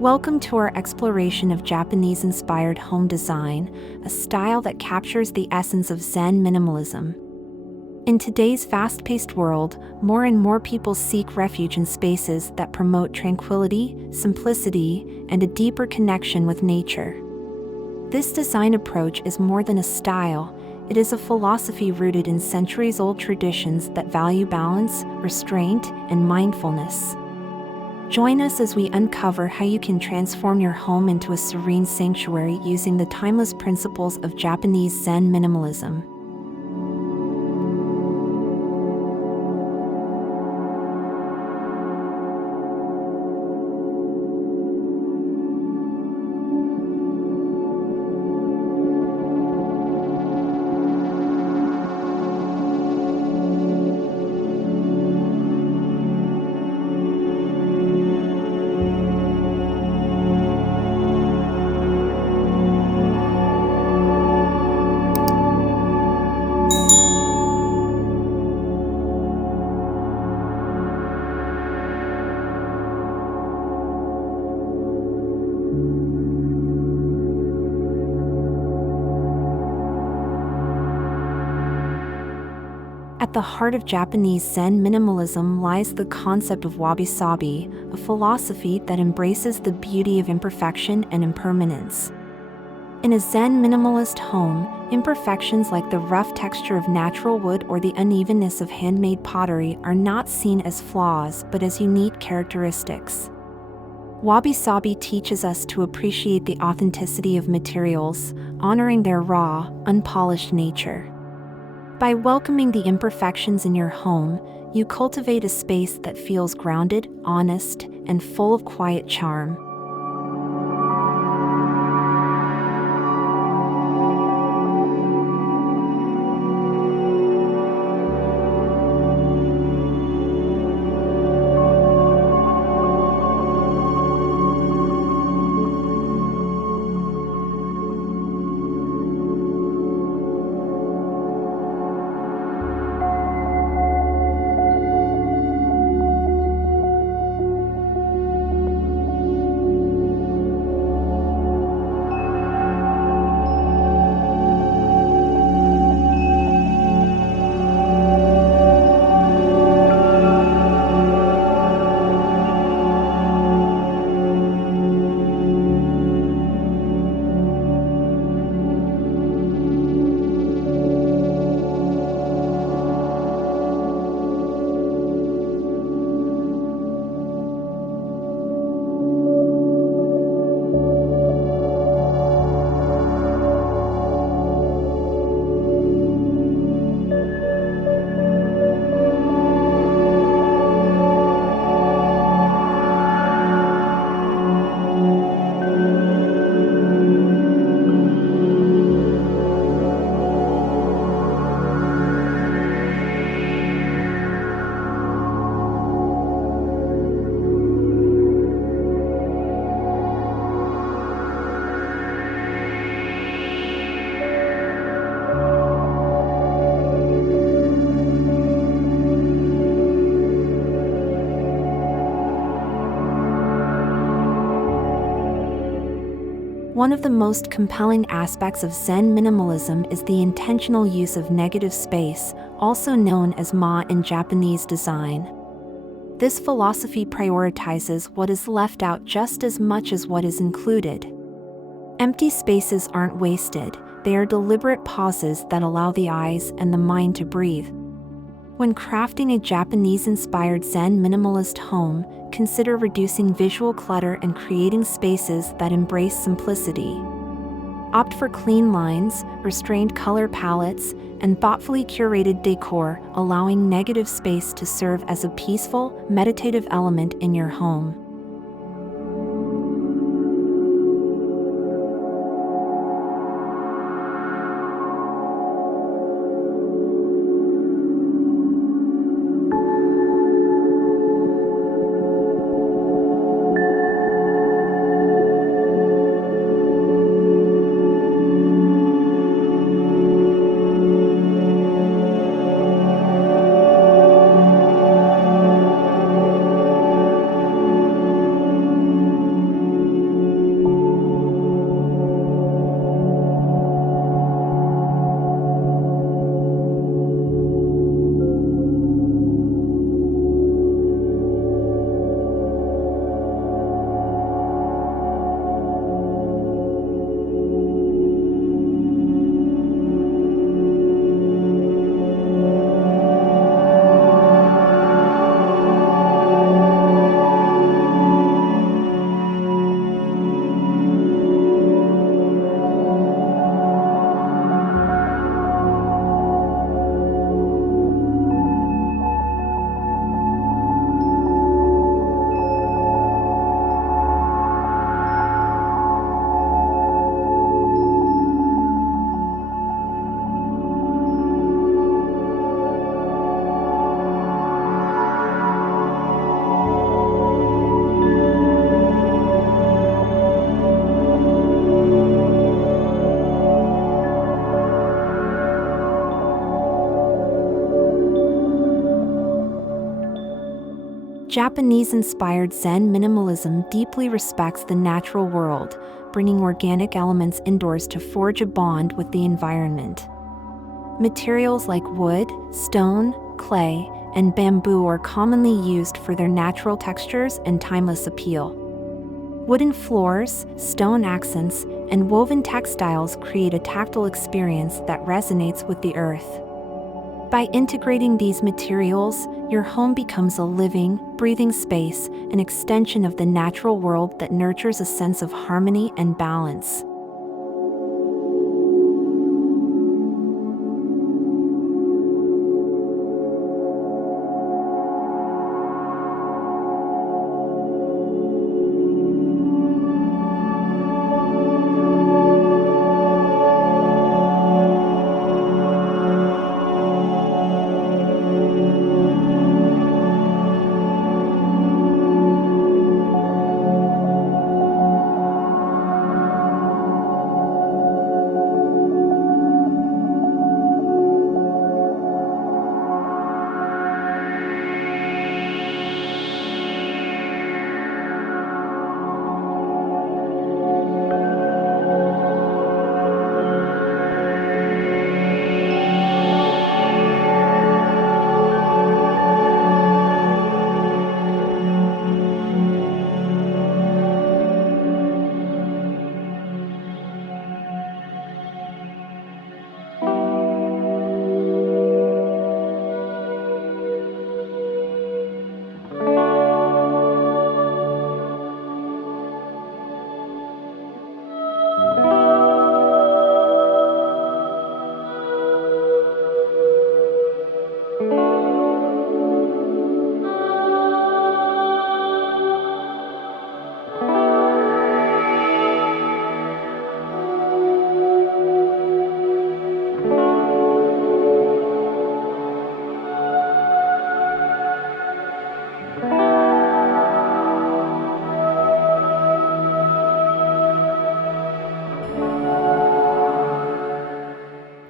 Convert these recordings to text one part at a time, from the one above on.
Welcome to our exploration of Japanese-inspired home design, a style that captures the essence of Zen minimalism. In today's fast-paced world, more and more people seek refuge in spaces that promote tranquility, simplicity, and a deeper connection with nature. This design approach is more than a style, it is a philosophy rooted in centuries-old traditions that value balance, restraint, and mindfulness. Join us as we uncover how you can transform your home into a serene sanctuary using the timeless principles of Japanese Zen minimalism. At the heart of Japanese Zen minimalism lies the concept of Wabi-Sabi, a philosophy that embraces the beauty of imperfection and impermanence. In a Zen minimalist home, imperfections like the rough texture of natural wood or the unevenness of handmade pottery are not seen as flaws but as unique characteristics. Wabi-Sabi teaches us to appreciate the authenticity of materials, honoring their raw, unpolished nature. By welcoming the imperfections in your home, you cultivate a space that feels grounded, honest, and full of quiet charm. One of the most compelling aspects of Zen minimalism is the intentional use of negative space, also known as in Japanese design. This philosophy prioritizes what is left out just as much as what is included. Empty spaces aren't wasted, they are deliberate pauses that allow the eyes and the mind to breathe. When crafting a Japanese-inspired Zen minimalist home, consider reducing visual clutter and creating spaces that embrace simplicity. Opt for clean lines, restrained color palettes, and thoughtfully curated decor, allowing negative space to serve as a peaceful, meditative element in your home. Japanese-inspired Zen minimalism deeply respects the natural world, bringing organic elements indoors to forge a bond with the environment. Materials like wood, stone, clay, and bamboo are commonly used for their natural textures and timeless appeal. Wooden floors, stone accents, and woven textiles create a tactile experience that resonates with the earth. By integrating these materials, your home becomes a living, breathing space, an extension of the natural world that nurtures a sense of harmony and balance.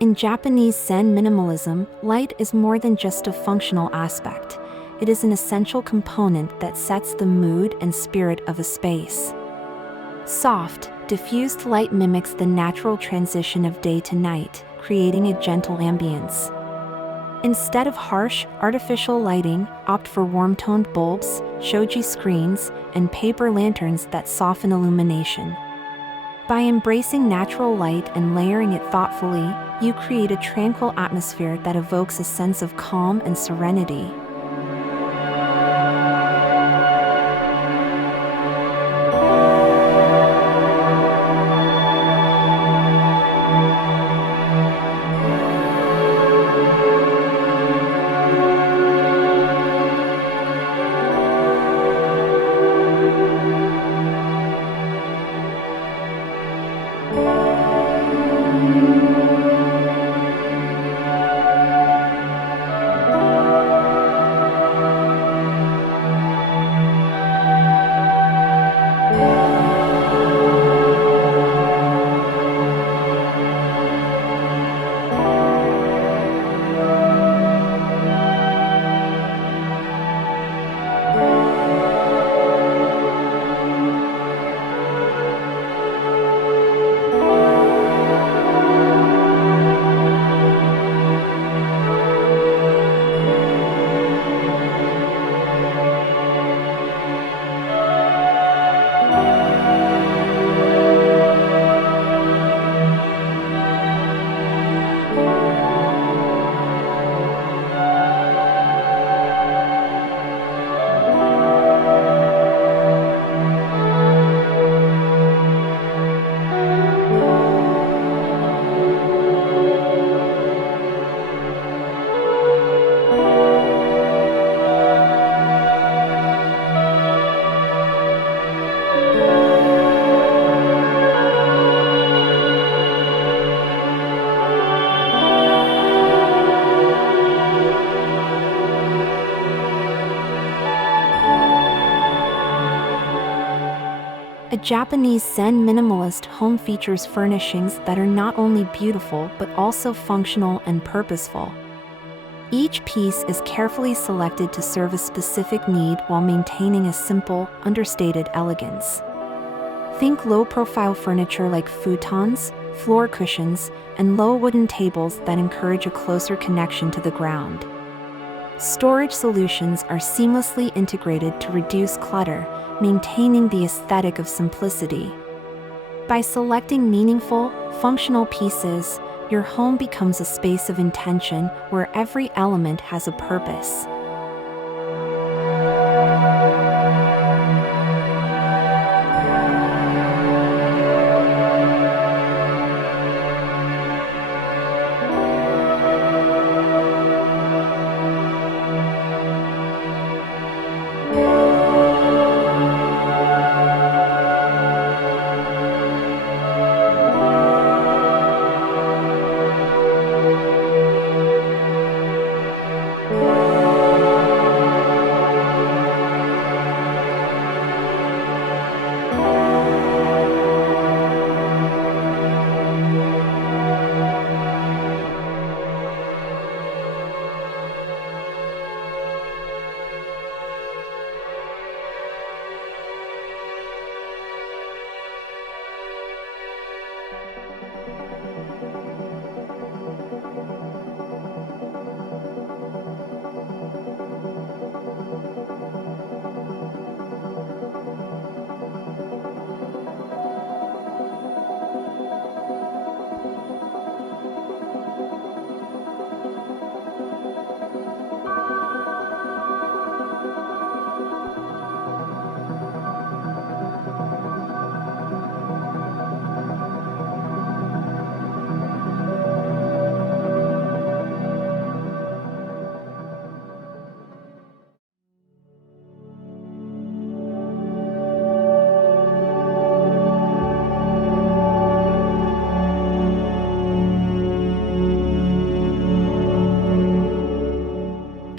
In Japanese Zen minimalism, light is more than just a functional aspect. It is an essential component that sets the mood and spirit of a space. Soft, diffused light mimics the natural transition of day to night, creating a gentle ambience. Instead of harsh, artificial lighting, opt for warm-toned bulbs, shoji screens, and paper lanterns that soften illumination. By embracing natural light and layering it thoughtfully, you create a tranquil atmosphere that evokes a sense of calm and serenity. A Japanese Zen minimalist home features furnishings that are not only beautiful but also functional and purposeful. Each piece is carefully selected to serve a specific need while maintaining a simple, understated elegance. Think low-profile furniture like futons, floor cushions, and low wooden tables that encourage a closer connection to the ground. Storage solutions are seamlessly integrated to reduce clutter, maintaining the aesthetic of simplicity. By selecting meaningful, functional pieces, your home becomes a space of intention where every element has a purpose.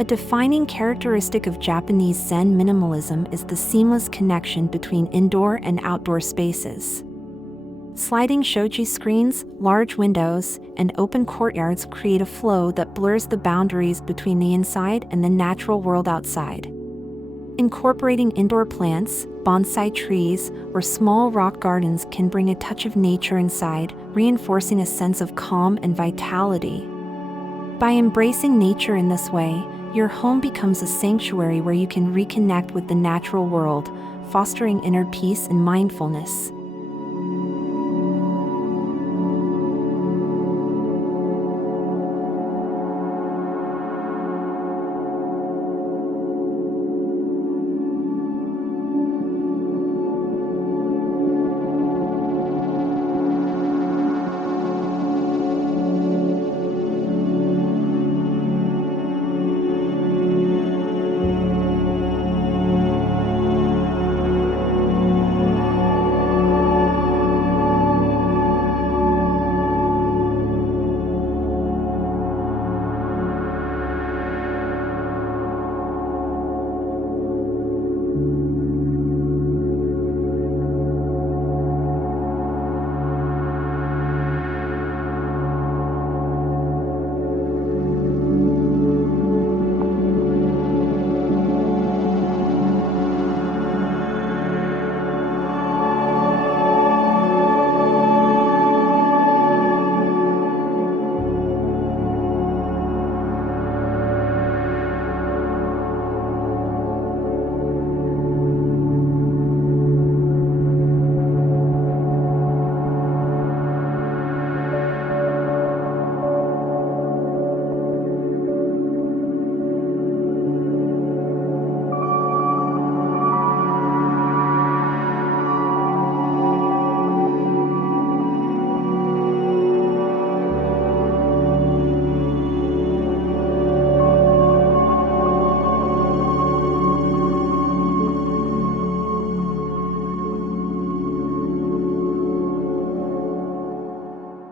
A defining characteristic of Japanese Zen minimalism is the seamless connection between indoor and outdoor spaces. Sliding shoji screens, large windows, and open courtyards create a flow that blurs the boundaries between the inside and the natural world outside. Incorporating indoor plants, bonsai trees, or small rock gardens can bring a touch of nature inside, reinforcing a sense of calm and vitality. By embracing nature in this way, your home becomes a sanctuary where you can reconnect with the natural world, fostering inner peace and mindfulness.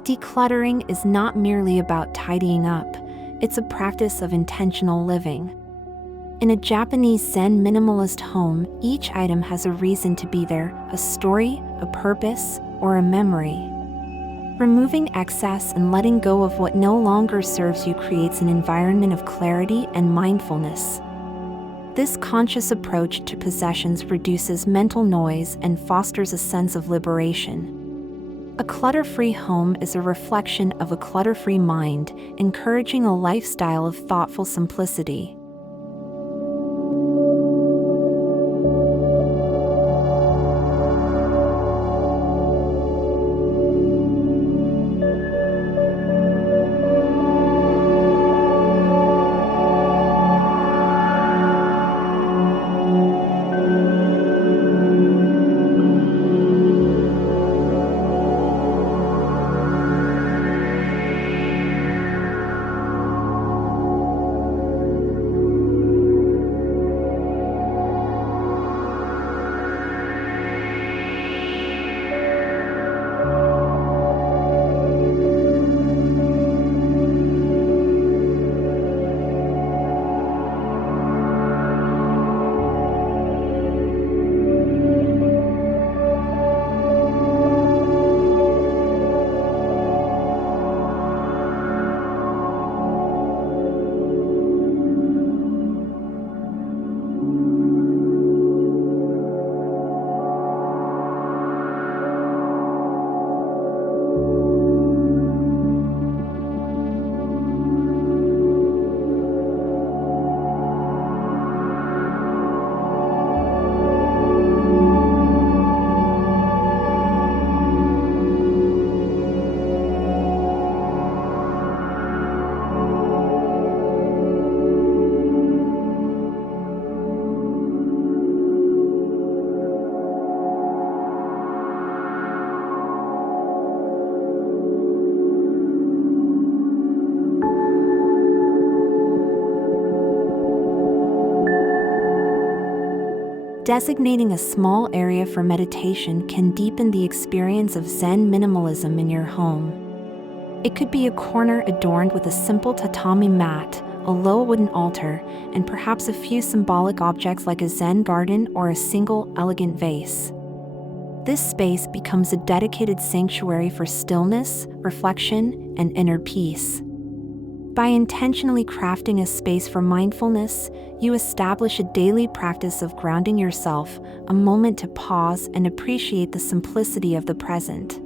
Decluttering is not merely about tidying up, it's a practice of intentional living. In a Japanese Zen minimalist home, each item has a reason to be there, a story, a purpose, or a memory. Removing excess and letting go of what no longer serves you creates an environment of clarity and mindfulness. This conscious approach to possessions reduces mental noise and fosters a sense of liberation. A clutter-free home is a reflection of a clutter-free mind, encouraging a lifestyle of thoughtful simplicity. Designating a small area for meditation can deepen the experience of Zen minimalism in your home. It could be a corner adorned with a simple tatami mat, a low wooden altar, and perhaps a few symbolic objects like a Zen garden or a single elegant vase. This space becomes a dedicated sanctuary for stillness, reflection, and inner peace. By intentionally crafting a space for mindfulness, you establish a daily practice of grounding yourself, a moment to pause and appreciate the simplicity of the present.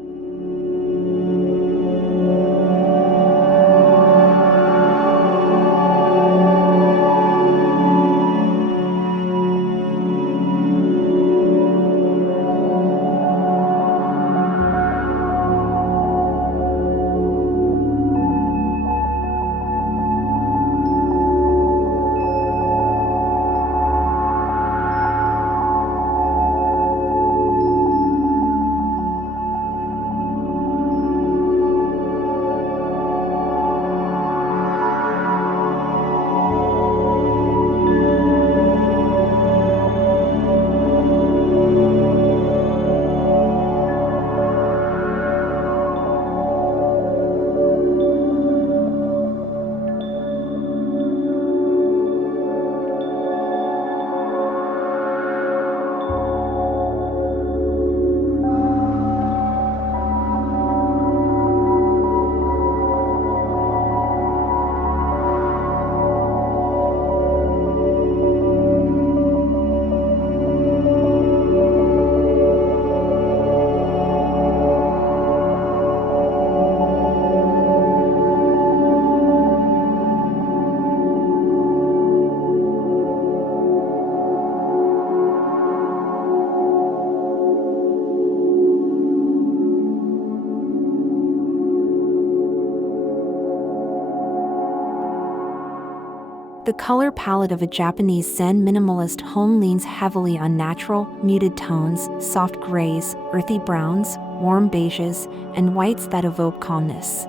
The color palette of a Japanese Zen minimalist home leans heavily on natural, muted tones, soft grays, earthy browns, warm beiges, and whites that evoke calmness.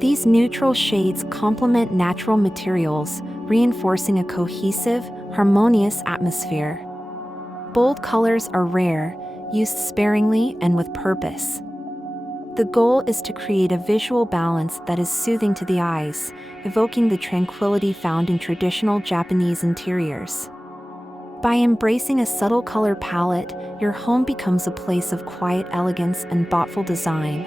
These neutral shades complement natural materials, reinforcing a cohesive, harmonious atmosphere. Bold colors are rare, used sparingly and with purpose. The goal is to create a visual balance that is soothing to the eyes, evoking the tranquility found in traditional Japanese interiors. By embracing a subtle color palette, your home becomes a place of quiet elegance and thoughtful design.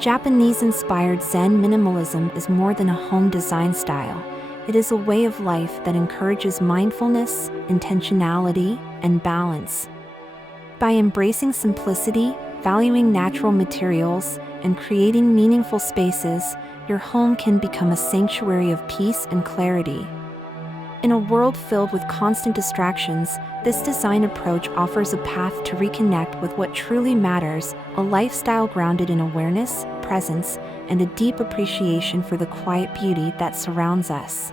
Japanese-inspired Zen minimalism is more than a home design style. It is a way of life that encourages mindfulness, intentionality, and balance. By embracing simplicity, valuing natural materials, and creating meaningful spaces, your home can become a sanctuary of peace and clarity. In a world filled with constant distractions, this design approach offers a path to reconnect with what truly matters, a lifestyle grounded in awareness, presence, and a deep appreciation for the quiet beauty that surrounds us.